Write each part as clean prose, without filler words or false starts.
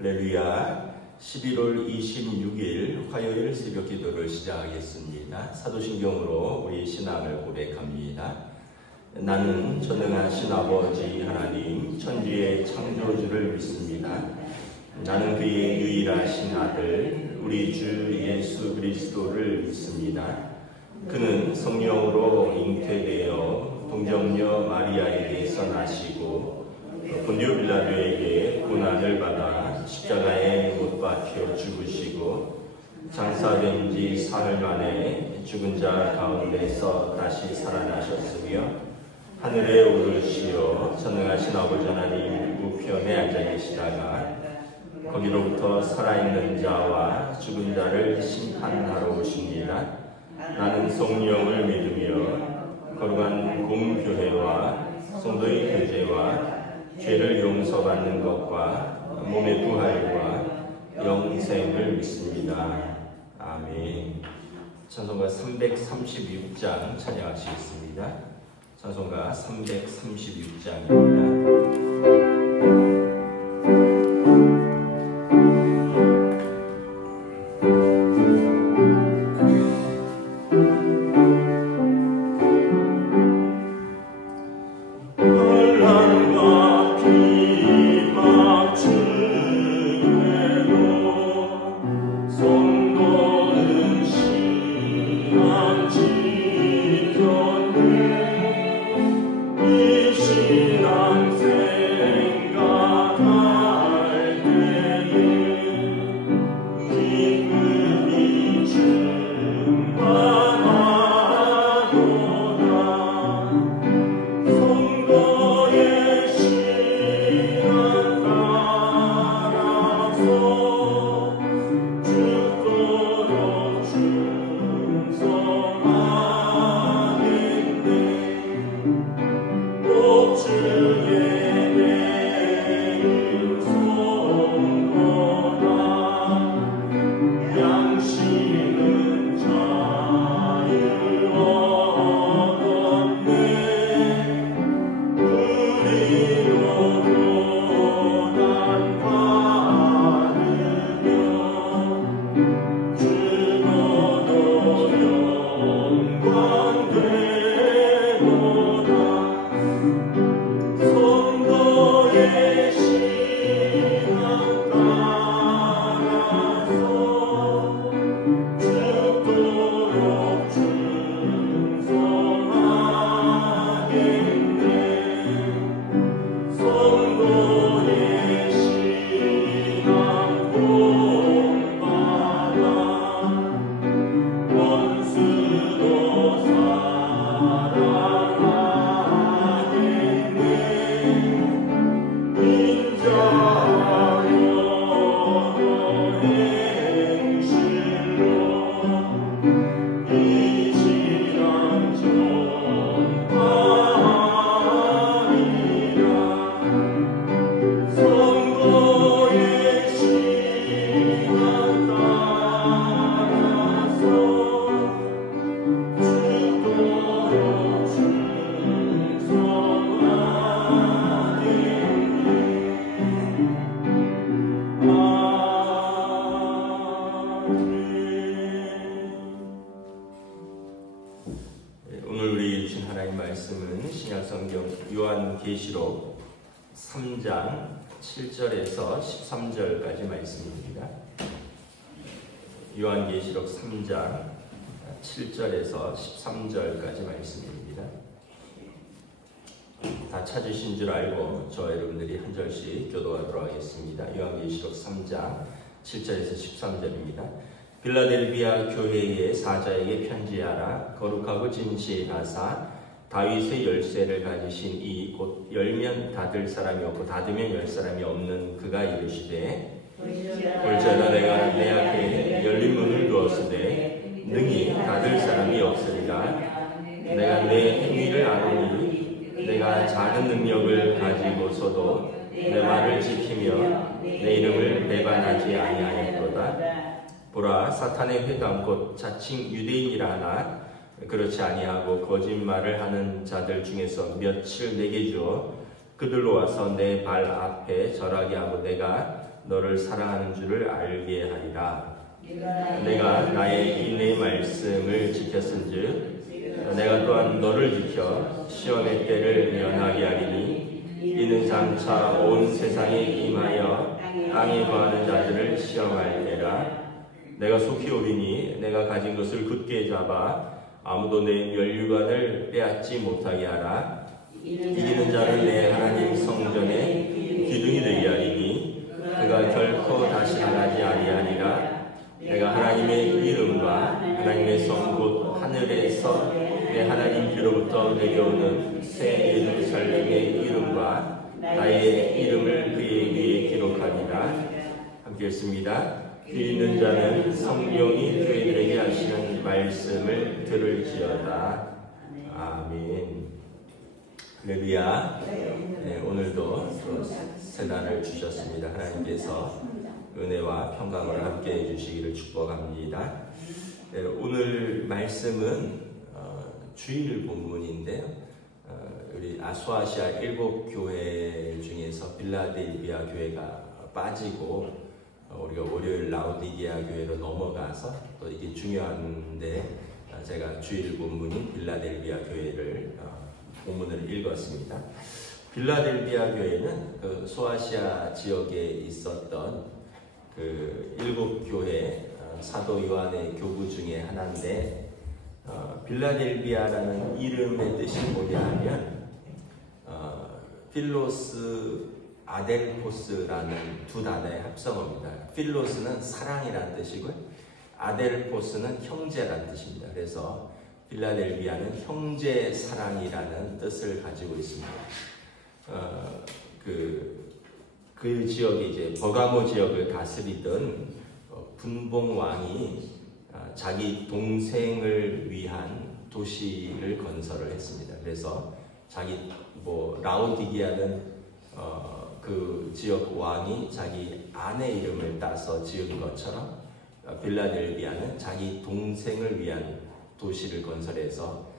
할렐루야. 11월 26일 화요일 새벽 기도를 시작하겠습니다. 사도신경으로 우리 신앙을 고백합니다. 나는 전능하신 아버지 하나님 천지의 창조주를 믿습니다. 나는 그의 유일하신 아들 우리 주 예수 그리스도를 믿습니다. 그는 성령으로 잉태되어 동정녀 마리아에게서 나시고 본디오 빌라도에게 고난을 받아 십자가에 못 박혀 죽으시고 장사된 지 사흘 만에 죽은 자 가운데서 다시 살아나셨으며 하늘에 오르시어 전능하신 아버지 하나님 우편에 앉아 계시다가 거기로부터 살아있는 자와 죽은 자를 심판하러 오십니다. 나는 성령을 믿으며 거룩한 공교회와 성도의 교제와 죄를 용서받는 것과 몸의 부활과 영생을 믿습니다. 아멘. 찬송가 336장 찬양하시겠습니다. 찬송가 336장입니다. 요한계시록 3장 7절에서 13절까지 말씀입니다. 요한계시록 3장 7절에서 13절까지 말씀입니다. 다 찾으신 줄 알고 저와 여러분들이 한 절씩 교도하도록 하겠습니다. 요한계시록 3장 7절에서 13절입니다. 빌라델비아 교회의 사자에게 편지하라. 거룩하고 진실하사 다윗의 열쇠를 가지신 이 곧 열면 닫을 사람이 없고 닫으면 열 사람이 없는 그가 이르시되 볼지어다 내가 내 앞에 열린 문을 두었으되 능히 닫을 사람이 없으리라. 내가 내 행위를 아노니 내가 작은 능력을 가지고서도 내 말을 지키며 내 이름을 배반하지 아니하였도다. 보라, 사탄의 회당 곧 자칭 유대인이라 하나 그렇지 아니하고 거짓말을 하는 자들 중에서 며칠 내게 주어 그들로 와서 내 발 앞에 절하게 하고 내가 너를 사랑하는 줄을 알게 하리라. 내가 나의 이 내 말씀을 지켰은즉 내가 또한 너를 지켜 시험의 때를 면하게 하리니 이는 장차 온 세상에 임하여 땅에 거하는 자들을 시험할 때라. 내가 속히 오리니 내가 가진 것을 굳게 잡아 아무도 내 면류관을 빼앗지 못하게 하라. 이기는 자는 내 하나님 성전에 기둥이 되게 하리니 그가 결코 다시 나가지 아니하리라. 내가 하나님의 이름과 하나님의 성 곧 하늘에서 내 하나님 귀로부터 내려오는 새 예루살렘의 이름과 나의 이름을 그의 위에 기록하리라. 함께 읽습니다. 귀 있는 자는 성령이 교회들에게 하시는 말씀을 들을지어다. 아멘. 할렐루야. 네, 오늘도 새날을 주셨습니다. 하나님께서 은혜와 평강을 함께 해주시기를 축복합니다. 네, 오늘 말씀은 주일 본문인데요. 우리 아소아시아 7교회 중에서 빌라델비아 교회가 빠지고 우리가 월요일 라오디게아 교회로 넘어가서 또 이게 중요한데 제가 주일 본문인 빌라델비아 교회를 본문을 읽었습니다. 빌라델비아 교회는 그 소아시아 지역에 있었던 그 7교회 사도 요한의 교구 중에 하나인데 빌라델비아라는 이름의 뜻이 뭐냐 하면 필로스 아델포스라는 두 단어의 합성어입니다. 필로스는 사랑이라는 뜻이고요. 아델포스는 형제라는 뜻입니다. 그래서 빌라델비아는 형제 사랑이라는 뜻을 가지고 있습니다. 그 지역이 이제 버가모 지역을 다스리던 분봉 왕이 자기 동생을 위한 도시를 건설을 했습니다. 그래서 자기 라오디게아는 그 지역 왕이 자기 아내 이름을 따서 지은 것처럼 빌라델비아는 자기 동생을 위한 도시를 건설해서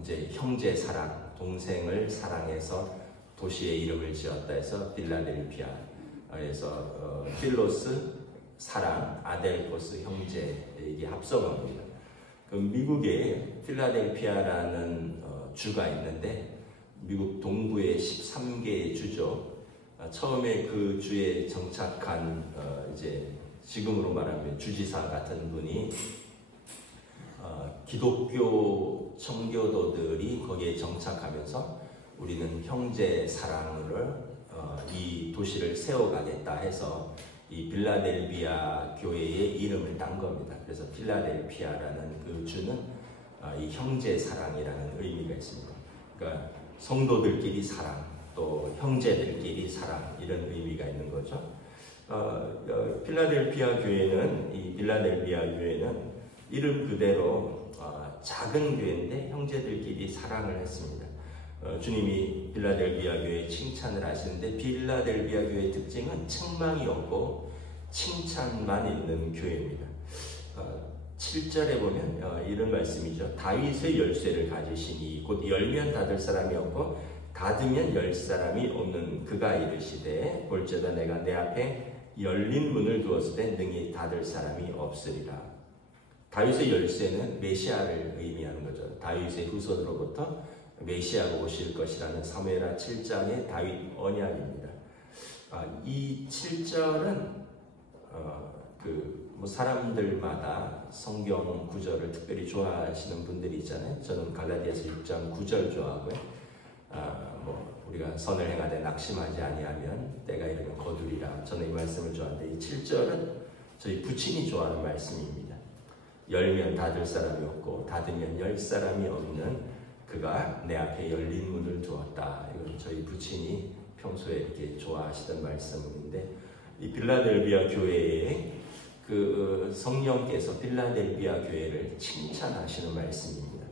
이제 형제 사랑, 동생을 사랑해서 도시의 이름을 지었다 해서 빌라델비아. 그래서 필로스 사랑, 아델포스 형제, 이게 합성어입니다. 미국에 필라델피아라는 주가 있는데 미국 동부의 13개의 주죠. 처음에 그 주에 정착한 이제 지금으로 말하면 주지사 같은 분이 기독교 청교도들이 거기에 정착하면서 우리는 형제 사랑으로 이 도시를 세워가겠다 해서 이 빌라델비아 교회의 이름을 딴 겁니다. 그래서 필라델피아라는 그 주는 이 형제 사랑이라는 의미가 있습니다. 그러니까 성도들끼리 사랑, 또 형제들끼리 사랑 이런 의미가 있는 거죠. 필라델피아 교회는 이 빌라델비아 교회는 이름 그대로 작은 교회인데 형제들끼리 사랑을 했습니다. 주님이 빌라델비아 교회에 칭찬을 하시는데 빌라델비아 교회의 특징은 책망이 없고 칭찬만 있는 교회입니다. 7절에 보면 이런 말씀이죠. 다윗의 열쇠를 가지시니 곧 열면 닫을 사람이 없고 닫으면 열 사람이 없는 그가 이르시되 볼지어다 내가 내 앞에 열린 문을 두었을 때 능히 닫을 사람이 없으리라. 다윗의 열쇠는 메시아를 의미하는 거죠. 다윗의 후손으로부터 메시아가 오실 것이라는 사무엘하 7장의 다윗 언약입니다. 이 7절은 사람들마다 성경 구절을 특별히 좋아하시는 분들이 있잖아요. 저는 갈라디아서 6장 9절 좋아하고요. 우리가 선을 행하되 낙심하지 아니하면 때가 이르면 거두리라. 저는 이 말씀을 좋아하는데 이 7절은 저희 부친이 좋아하는 말씀입니다. 열면 닫을 사람이 없고 닫으면 열 사람이 없는 그가 내 앞에 열린 문을 두었다. 이건 저희 부친이 평소에 이렇게 좋아하시던 말씀인데 이 빌라델비아 교회에 그 성령께서 빌라델비아 교회를 칭찬하시는 말씀입니다.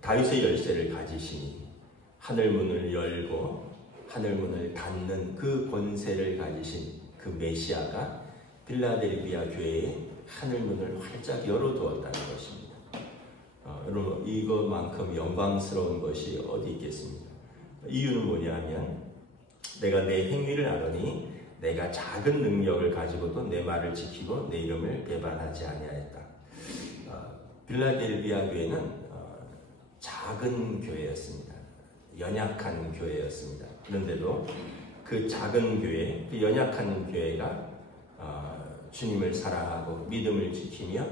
다윗의 열쇠를 가지시니 하늘문을 열고 하늘문을 닫는 그 권세를 가지신 그 메시아가 빌라델비아 교회에 하늘문을 활짝 열어두었다는 것입니다. 여러분 이것만큼 영광스러운 것이 어디 있겠습니까? 이유는 뭐냐면 내가 내 행위를 아노니 내가 작은 능력을 가지고도 내 말을 지키고 내 이름을 배반하지 아니하였다. 빌라델비아 교회는 작은 교회였습니다. 연약한 교회였습니다. 그런데도 그 작은 교회, 그 연약한 교회가 주님을 사랑하고 믿음을 지키며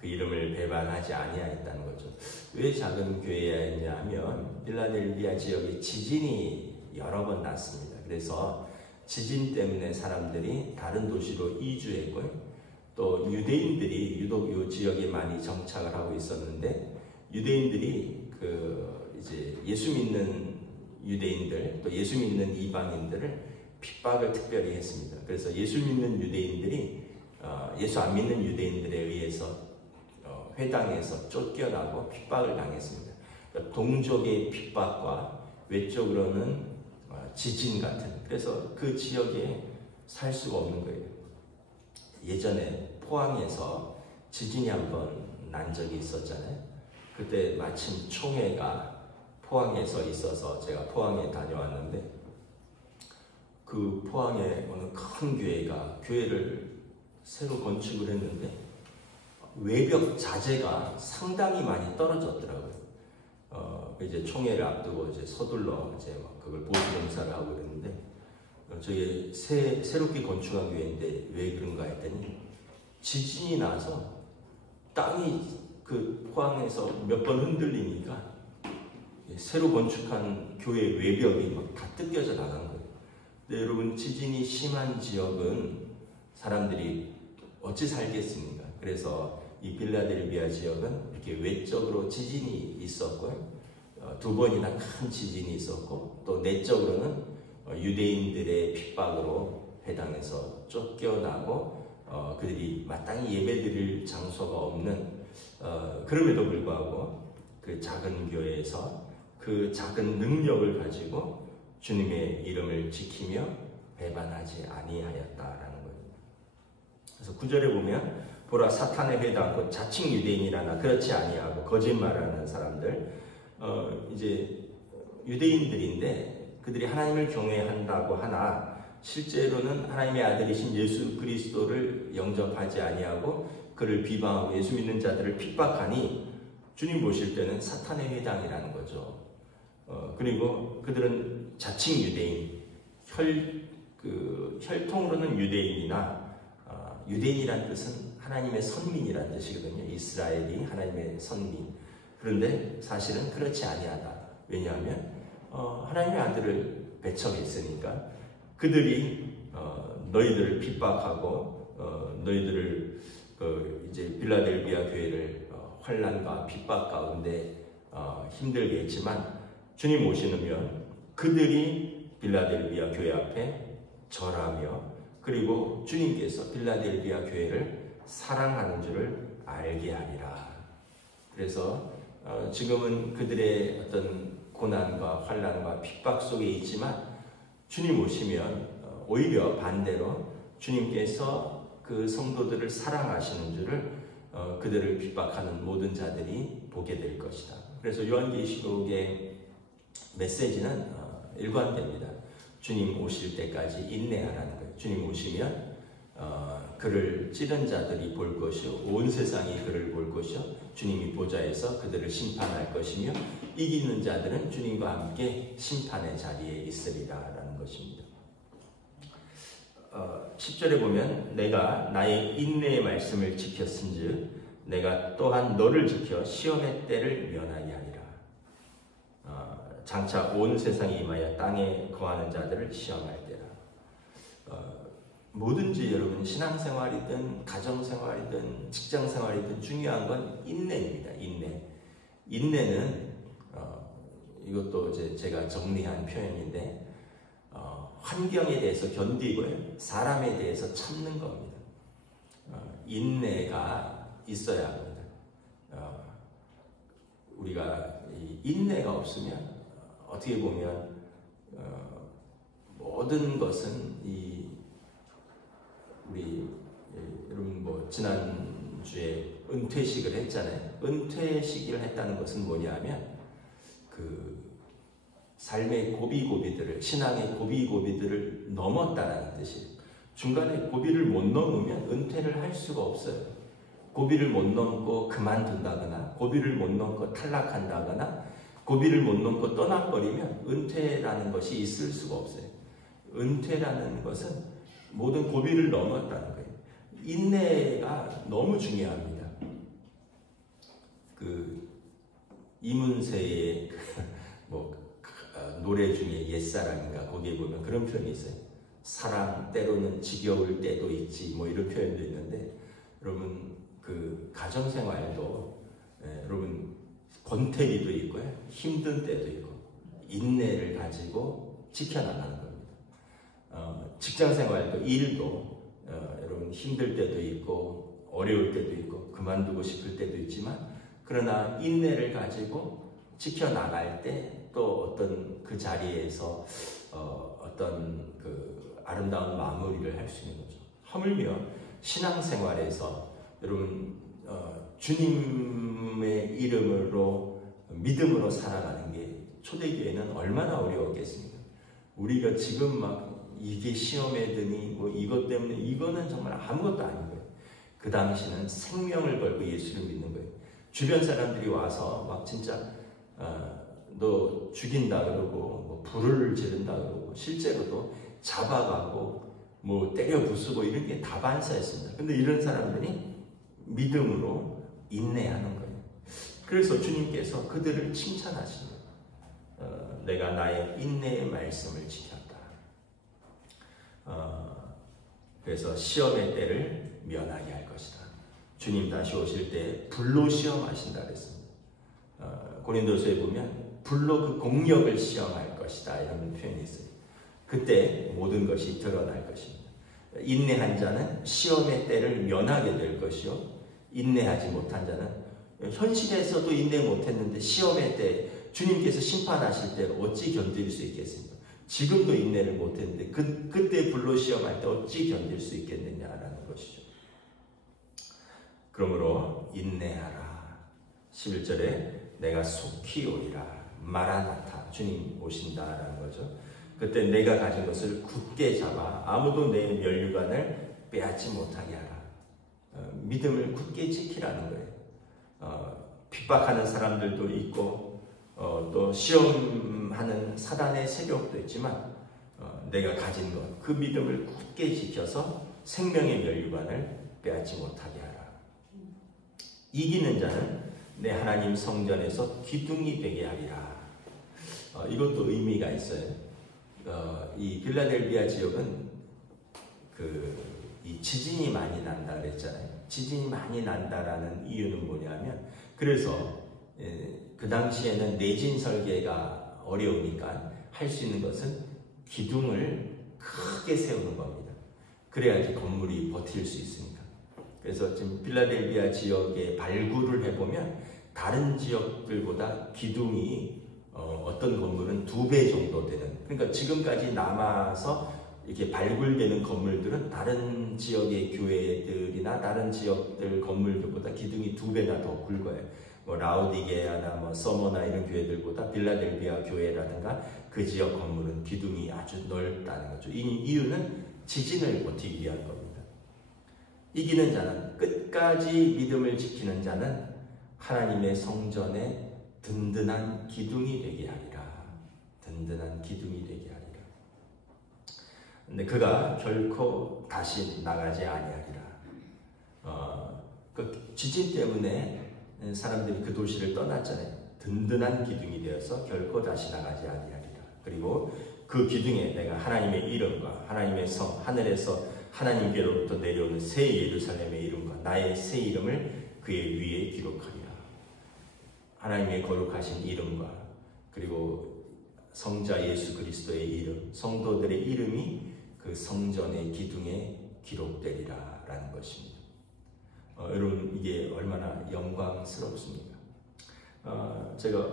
그 이름을 배반하지 아니하였다는 거죠. 왜 작은 교회였냐 하면 빌라델비아 지역에 지진이 여러 번 났습니다. 그래서 지진 때문에 사람들이 다른 도시로 이주했고요. 또 유대인들이 유독 이 지역에 많이 정착을 하고 있었는데 유대인들이 이제 예수 믿는 유대인들 또 예수 믿는 이방인들을 핍박을 특별히 했습니다. 그래서 예수 믿는 유대인들이 예수 안 믿는 유대인들에 의해서 회당에서 쫓겨나고 핍박을 당했습니다. 그러니까 동족의 핍박과 외적으로는 지진 같은, 그래서 그 지역에 살 수가 없는 거예요. 예전에 포항에서 지진이 한번 난 적이 있었잖아요. 그때 마침 총회가 포항에서 있어서 제가 포항에 다녀왔는데 그 포항에 어느 큰 교회가 교회를 새로 건축을 했는데 외벽 자재가 상당히 많이 떨어졌더라고요. 이제 총회를 앞두고 이제 서둘러 이제 막 그걸 보수 공사를 하고 있는데 저희 새롭게 건축한 교회인데 왜 그런가 했더니 지진이 나서 땅이 그 포항에서 몇 번 흔들리니까 새로 건축한 교회 외벽이 막 다 뜯겨져 나간 거예요. 근데 여러분 지진이 심한 지역은 사람들이 어찌 살겠습니까? 그래서 이 빌라델비아 지역은 이렇게 외적으로 지진이 있었고요. 두 번이나 큰 지진이 있었고 또 내적으로는 유대인들의 핍박으로 회당에서 쫓겨나고 그들이 마땅히 예배드릴 장소가 없는 그럼에도 불구하고 그 작은 교회에서 그 작은 능력을 가지고 주님의 이름을 지키며 배반하지 아니하였다라는 거예요. 그래서 9절에 보면 보라 사탄의 회당 곧 자칭 유대인이라나 그렇지 아니하고 거짓말하는 사람들 이제 유대인들인데 그들이 하나님을 경외한다고 하나 실제로는 하나님의 아들이신 예수 그리스도를 영접하지 아니하고 그를 비방하고 예수 믿는 자들을 핍박하니 주님 보실 때는 사탄의 회당이라는 거죠. 그리고 그들은 자칭 유대인, 혈통으로는 유대인이나 유대인이란 뜻은 하나님의 선민이란 뜻이거든요. 이스라엘이 하나님의 선민. 그런데 사실은 그렇지 아니하다. 왜냐하면 하나님의 아들을 배척했으니까 그들이 너희들을 핍박하고 너희들을 이제 빌라델비아 교회를 환난과 핍박 가운데 힘들게 했지만 주님 오시면 그들이 빌라델비아 교회 앞에 절하며 그리고 주님께서 빌라델비아 교회를 사랑하는 줄을 알게 하리라. 그래서 지금은 그들의 어떤 고난과 환난과 핍박 속에 있지만 주님 오시면 오히려 반대로 주님께서 그 성도들을 사랑하시는 줄을 그들을 핍박하는 모든 자들이 보게 될 것이다. 그래서 요한계시록의 메시지는 일관됩니다. 주님 오실 때까지 인내하라는 거예요. 주님 오시면 그를 찌른 자들이 볼 것이요 온 세상이 그를 볼 것이요 주님이 보좌에서 그들을 심판할 것이며 이기는 자들은 주님과 함께 심판의 자리에 있으리라라는 것입니다. 10절에 보면 내가 나의 인내의 말씀을 지켰은즉 내가 또한 너를 지켜 시험의 때를 면하게 하리라. 장차 온 세상에 임하여 땅에 거하는 자들을 시험할 때라. 뭐든지 여러분 신앙생활이든 가정생활이든 직장생활이든 중요한 건 인내입니다. 인내는 이것도 이제 제가 정리한 표현인데 환경에 대해서 견디고요 사람에 대해서 참는 겁니다. 인내가 있어야 합니다. 우리가 인내가 없으면 어떻게 보면 모든 것은 우리 여러분 뭐 지난주에 은퇴식을 했잖아요. 은퇴식을 했다는 것은 뭐냐면 삶의 고비고비들을, 신앙의 고비고비들을 넘었다라는 뜻이에요. 중간에 고비를 못 넘으면 은퇴를 할 수가 없어요. 고비를 못 넘고 그만둔다거나, 고비를 못 넘고 탈락한다거나, 고비를 못 넘고 떠나버리면 은퇴라는 것이 있을 수가 없어요. 은퇴라는 것은 모든 고비를 넘었다는 거예요. 인내가 너무 중요합니다. 이문세의 노래 중에 옛사랑인가 거기에 보면 그런 표현이 있어요. 사랑 때로는 지겨울 때도 있지, 이런 표현도 있는데, 여러분 가정생활도 여러분 권태기도 있고요, 힘든 때도 있고, 인내를 가지고 지켜나가는 겁니다. 직장생활도, 일도 여러분 힘들 때도 있고 어려울 때도 있고 그만두고 싶을 때도 있지만, 그러나 인내를 가지고 지켜나갈 때 또 어떤 그 자리에서 어떤 아름다운 마무리를 할 수 있는 거죠. 하물며 신앙생활에서 여러분 주님의 이름으로 믿음으로 살아가는 게 초대교회는 얼마나 어려웠겠습니까? 우리가 지금 이게 시험에 드니 이것 때문에, 이거는 정말 아무것도 아닌 거예요. 그 당시는 생명을 걸고 예수를 믿는 거예요. 주변 사람들이 와서 진짜 너 죽인다 그러고 불을 지른다 그러고 실제로도 잡아가고 때려 부수고 이런 게 다반사였습니다. 근데 이런 사람들이 믿음으로 인내하는 거예요. 그래서 주님께서 그들을 칭찬하시는 거예요. 내가 나의 인내의 말씀을 지켰다. 그래서 시험의 때를 면하게 할 것이다. 주님 다시 오실 때 불로 시험하신다 그랬습니다. 고린도서에 보면 불로 그 공력을 시험할 것이다 이런 표현이 있어요. 그때 모든 것이 드러날 것입니다. 인내한 자는 시험의 때를 면하게 될 것이요, 인내하지 못한 자는, 현실에서도 인내 못했는데 시험의 때 주님께서 심판하실 때 어찌 견딜 수 있겠습니까? 지금도 인내를 못했는데 그때 불로 시험할 때 어찌 견딜 수 있겠느냐라는 것이죠. 그러므로 인내하라. 11절에 내가 속히 오리라. 마라나타, 주님 오신다라는 거죠. 그때 내가 가진 것을 굳게 잡아 아무도 내 면류관을 빼앗지 못하게 하라. 믿음을 굳게 지키라는 거예요. 핍박하는 사람들도 있고 또 시험하는 사단의 세력도 있지만 내가 가진 것, 그 믿음을 굳게 지켜서 생명의 면류관을 빼앗지 못하게 하라. 이기는 자는 내 하나님 성전에서 기둥이 되게 하리라. 이것도 의미가 있어요. 이 빌라델비아 지역은 이 지진이 많이 난다 그랬잖아요. 지진이 많이 난다라는 이유는 뭐냐면, 그래서 그 당시에는 내진 설계가 어려우니까 할 수 있는 것은 기둥을 크게 세우는 겁니다. 그래야지 건물이 버틸 수 있으니까. 그래서 지금 빌라델비아 지역에 발굴을 해보면 다른 지역들보다 기둥이 어떤 건물은 2배 정도 되는, 그러니까 지금까지 남아서 이렇게 발굴되는 건물들은 다른 지역의 교회들이나 다른 지역들 건물들보다 기둥이 2배나 더 굵어요. 라우디게아나 서머나 이런 교회들보다 빌라델비아 교회라든가 그 지역 건물은 기둥이 아주 넓다는 거죠. 이 이유는 지진을 버티기 위한 겁니다. 이기는 자는, 끝까지 믿음을 지키는 자는 하나님의 성전에 든든한 기둥이 되게 하리라. 든든한 기둥이 되게 하리라. 근데 그가 결코 다시 나가지 아니하리라. 그 지진 때문에 사람들이 그 도시를 떠났잖아요. 든든한 기둥이 되어서 결코 다시 나가지 아니하리라. 그리고 그 기둥에 내가 하나님의 이름과 하나님의 성, 하늘에서 하나님께로부터 내려오는 새 예루살렘의 이름과 나의 새 이름을 그의 위에 기록하리라. 하나님의 거룩하신 이름과 그리고 성자 예수 그리스도의 이름, 성도들의 이름이 그 성전의 기둥에 기록되리라 라는 것입니다. 여러분, 이게 얼마나 영광스럽습니까? 제가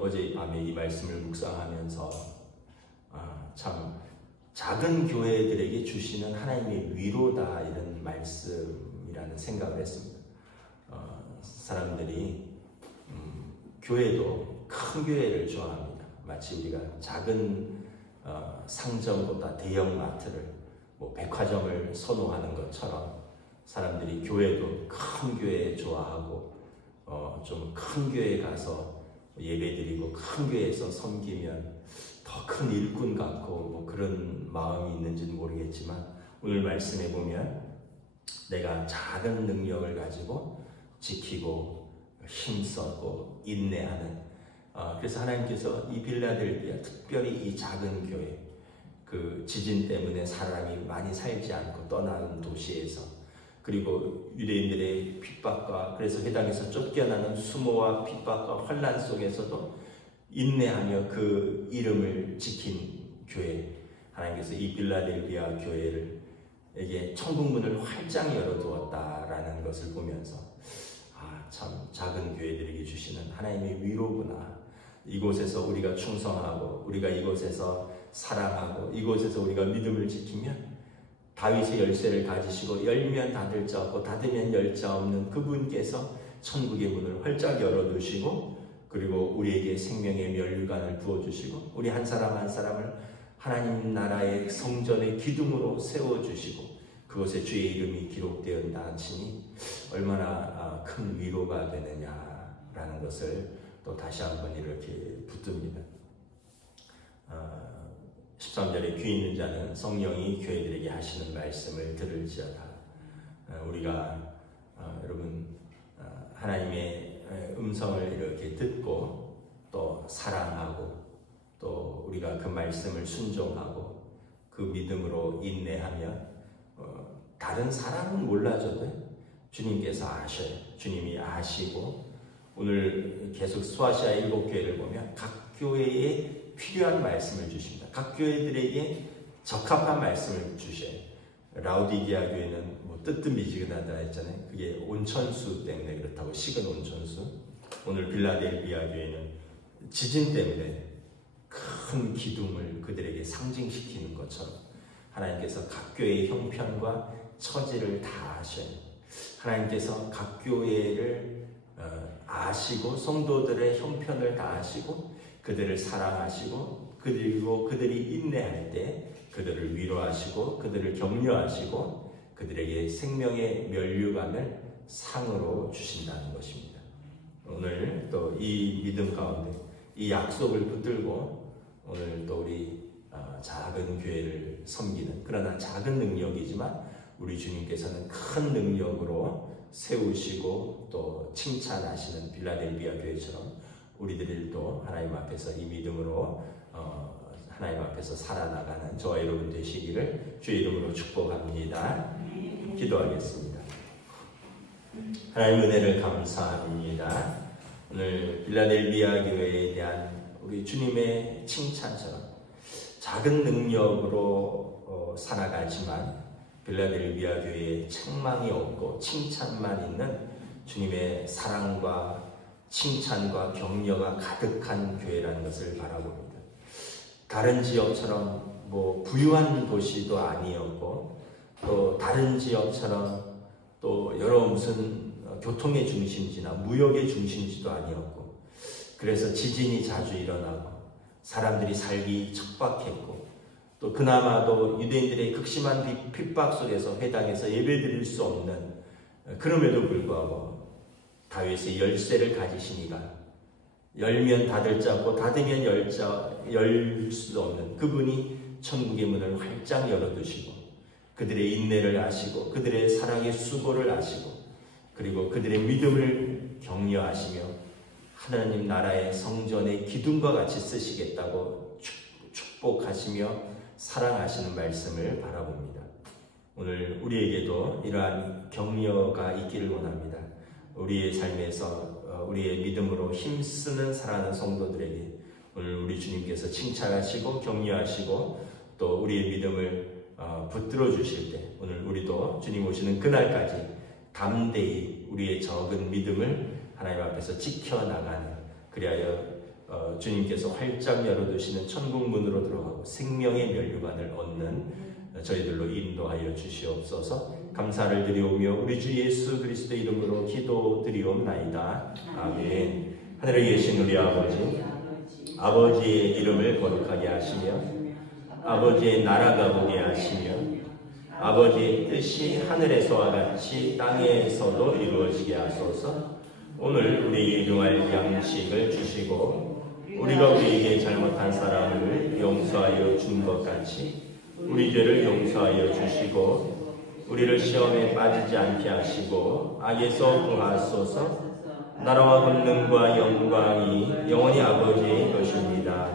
어제 밤에 이 말씀을 묵상하면서 참 작은 교회들에게 주시는 하나님의 위로다, 이런 말씀이라는 생각을 했습니다. 사람들이 교회도 큰 교회를 좋아합니다. 마치 우리가 작은 상점보다 대형 마트를 백화점을 선호하는 것처럼 사람들이 교회도 큰 교회 좋아하고 좀 큰 교회 가서 예배드리고 큰 교회에서 섬기면 더 큰 일꾼 같고 그런 마음이 있는지는 모르겠지만 오늘 말씀해 보면 내가 작은 능력을 가지고 지키고 힘쓰고 인내하는 그래서 하나님께서 이 빌라델비아 특별히 이 작은 교회 그 지진 때문에 사람이 많이 살지 않고 떠나는 도시에서 그리고 유대인들의 핍박과 그래서 회당에서 쫓겨나는 수모와 핍박과 환난 속에서도 인내하며 그 이름을 지킨 교회 하나님께서 이 빌라델비아 교회에게 천국문을 활짝 열어두었다라는 것을 보면서 참 작은 교회들에게 주시는 하나님의 위로구나. 이곳에서 우리가 충성하고 우리가 이곳에서 사랑하고 이곳에서 우리가 믿음을 지키면 다윗의 열쇠를 가지시고 열면 닫을 자 없고 닫으면 열 자 없는 그분께서 천국의 문을 활짝 열어두시고 그리고 우리에게 생명의 면류관을 부어주시고 우리 한 사람 한 사람을 하나님 나라의 성전의 기둥으로 세워주시고 그곳에 주의 이름이 기록되었다 하시니 얼마나 큰 위로가 되느냐라는 것을 또 다시 한번 이렇게 붙듭니다. 13절에 귀 있는 자는 성령이 교회들에게 하시는 말씀을 들을지어다. 우리가 여러분 하나님의 음성을 이렇게 듣고 또 사랑하고 또 우리가 그 말씀을 순종하고 그 믿음으로 인내하면 다른 사람은 몰라줘도 주님께서 아셔요. 주님이 아시고 오늘 계속 수아시아 7교회를 보면 각 교회에 필요한 말씀을 주십니다. 각 교회들에게 적합한 말씀을 주셔요. 라우디게아 교회는 뜨뜻미지근하다 했잖아요. 그게 온천수 때문에 그렇다고 식은 온천수. 오늘 빌라델비아 교회는 지진 때문에 큰 기둥을 그들에게 상징시키는 것처럼 하나님께서 각 교회의 형편과 처지를 다 아셔요. 하나님께서 각 교회를 아시고 성도들의 형편을 다 아시고 그들을 사랑하시고 그리고 그들이 인내할 때 그들을 위로하시고 그들을 격려하시고 그들에게 생명의 면류관을 상으로 주신다는 것입니다. 오늘 또 이 믿음 가운데 이 약속을 붙들고 오늘 또 우리 작은 교회를 섬기는 그러나 작은 능력이지만 우리 주님께서는 큰 능력으로 세우시고 또 칭찬하시는 빌라델비아 교회처럼 우리들도 하나님 앞에서 이 믿음으로 하나님 앞에서 살아나가는 저와 여러분 되시기를 주의 이름으로 축복합니다. 기도하겠습니다. 하나님 은혜를 감사합니다. 오늘 빌라델비아 교회에 대한 우리 주님의 칭찬처럼 작은 능력으로 살아가지만 빌라델비아 교회에 책망이 없고 칭찬만 있는 주님의 사랑과 칭찬과 격려가 가득한 교회라는 것을 바라봅니다. 다른 지역처럼 부유한 도시도 아니었고 또 다른 지역처럼 또 여러 무슨 교통의 중심지나 무역의 중심지도 아니었고 그래서 지진이 자주 일어나고 사람들이 살기 척박했고 또 그나마도 유대인들의 극심한 핍박 속에서 회당에서 예배드릴 수 없는 그럼에도 불구하고 다윗의 열쇠를 가지시니가 열면 닫을 자 없고 닫으면 열 수 없는 그분이 천국의 문을 활짝 열어두시고 그들의 인내를 아시고 그들의 사랑의 수고를 아시고 그리고 그들의 믿음을 격려하시며 하나님 나라의 성전의 기둥과 같이 쓰시겠다고 축복하시며 사랑하시는 말씀을 바라봅니다. 오늘 우리에게도 이러한 격려가 있기를 원합니다. 우리의 삶에서 우리의 믿음으로 힘쓰는 사랑하는 성도들에게 오늘 우리 주님께서 칭찬하시고 격려하시고 또 우리의 믿음을 붙들어 주실 때 오늘 우리도 주님 오시는 그날까지 담대히 우리의 적은 믿음을 하나님 앞에서 지켜나가는 그리하여 주님께서 활짝 열어두시는 천국 문으로 들어가고 생명의 면류관을 얻는 저희들로 인도하여 주시옵소서. 감사를 드리오며 우리 주 예수 그리스도의 이름으로 기도드리옵나이다. 아멘. 하늘에 계신 우리 아버지 아버지의 이름을 거룩하게 하시며 아버지의 나라가 오게 하시며 아버지의 뜻이 하늘에서와 같이 땅에서도 이루어지게 하소서. 오늘 우리 일용할 양식을 주시고 우리가 우리에게 잘못한 사람을 용서하여 준 것 같이 우리 죄를 용서하여 주시고 우리를 시험에 빠지지 않게 하시고 악에서 구하소서. 나라와 권능과 영광이 영원히 아버지의 것입니다.